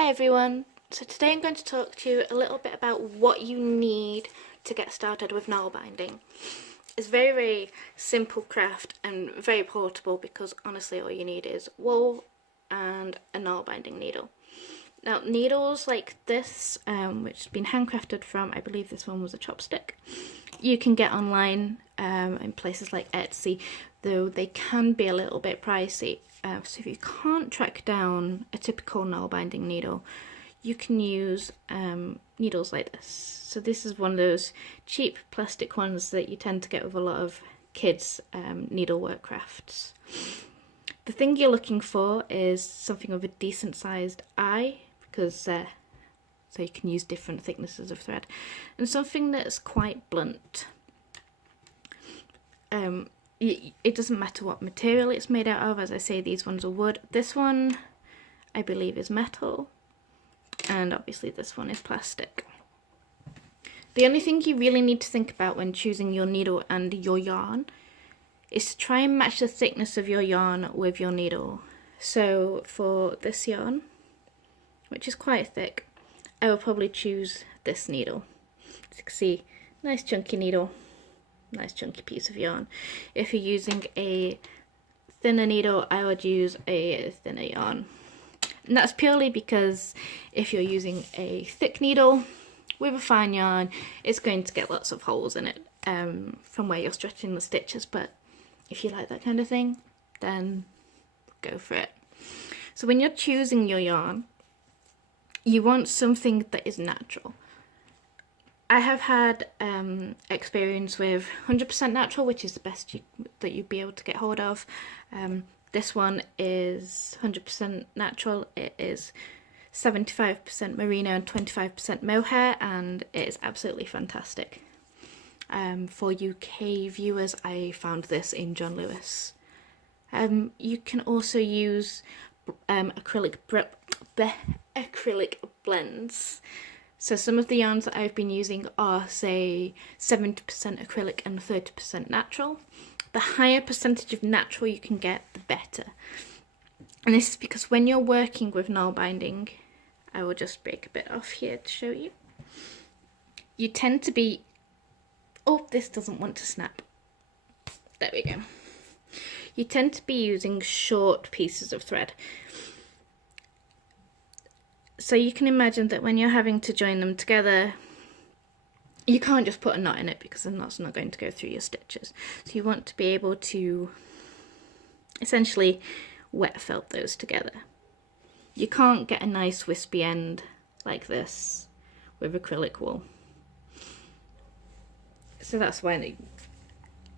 Hi everyone, so today I'm going to talk to you a little bit about what you need to get started with nail binding. It's very simple craft and very portable because honestly all you need is wool and a nail binding needle. Now needles like this, which has been handcrafted from, I believe this one was a chopstick, you can get online in places like Etsy, though they can be a little bit pricey. So if you can't track down a typical nail binding needle, you can use needles like this. So this is one of those cheap plastic ones that you tend to get with a lot of kids' needlework crafts. The thing you're looking for is something of a decent sized eye, because so you can use different thicknesses of thread, and something that's quite blunt. It doesn't matter what material it's made out of. As I say, these ones are wood. This one I believe is metal, and obviously this one is plastic. The only thing you really need to think about when choosing your needle and your yarn is to try and match the thickness of your yarn with your needle. So for this yarn, which is quite thick, I will probably choose this needle. As you can see, nice chunky needle, nice chunky piece of yarn. If you're using a thinner needle, I would use a thinner yarn. And that's purely because if you're using a thick needle with a fine yarn, it's going to get lots of holes in it from where you're stretching the stitches. But if you like that kind of thing, then go for it. So when you're choosing your yarn, you want something that is natural. I have had experience with 100% natural, which is the best that you'd be able to get hold of. This one is 100% natural. It is 75% merino and 25% mohair, and it is absolutely fantastic. For UK viewers, I found this in John Lewis. You can also use acrylic blends. So some of the yarns that I've been using are, say, 70% acrylic and 30% natural. The higher percentage of natural you can get, the better. And this is because when you're working with nail binding, I will just break a bit off here to show you. You tend to be, oh, this doesn't want to snap. There we go. You tend to be using short pieces of thread. So you can imagine that when you're having to join them together, you can't just put a knot in it because the knot's not going to go through your stitches. So you want to be able to essentially wet felt those together. You can't get a nice wispy end like this with acrylic wool. So that's why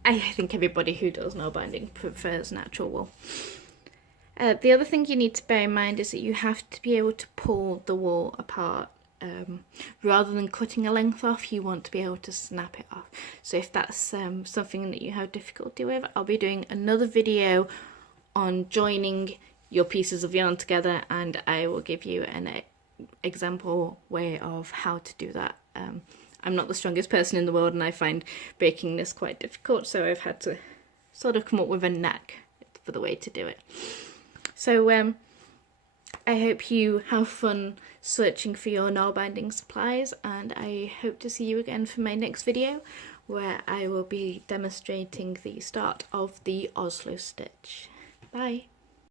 I think everybody who does nail binding prefers natural wool. The other thing you need to bear in mind is that you have to be able to pull the wool apart. Rather than cutting a length off, you want to be able to snap it off. So if that's something that you have difficulty with, I'll be doing another video on joining your pieces of yarn together, and I will give you an example way of how to do that. I'm not the strongest person in the world, and I find breaking this quite difficult, so I've had to sort of come up with a knack for the way to do it. So I hope you have fun searching for your nail binding supplies, and I hope to see you again for my next video, where I will be demonstrating the start of the Oslo stitch. Bye!